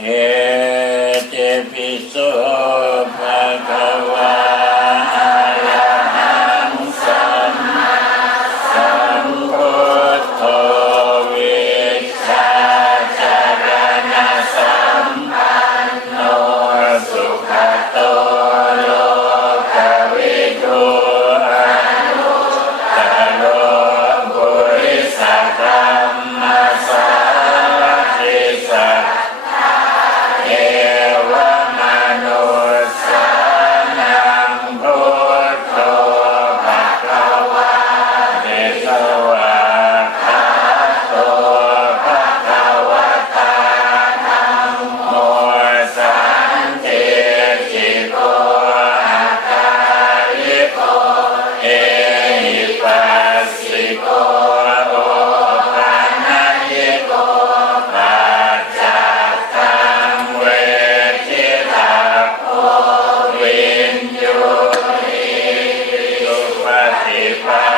เอเจปิโสภะ Amen.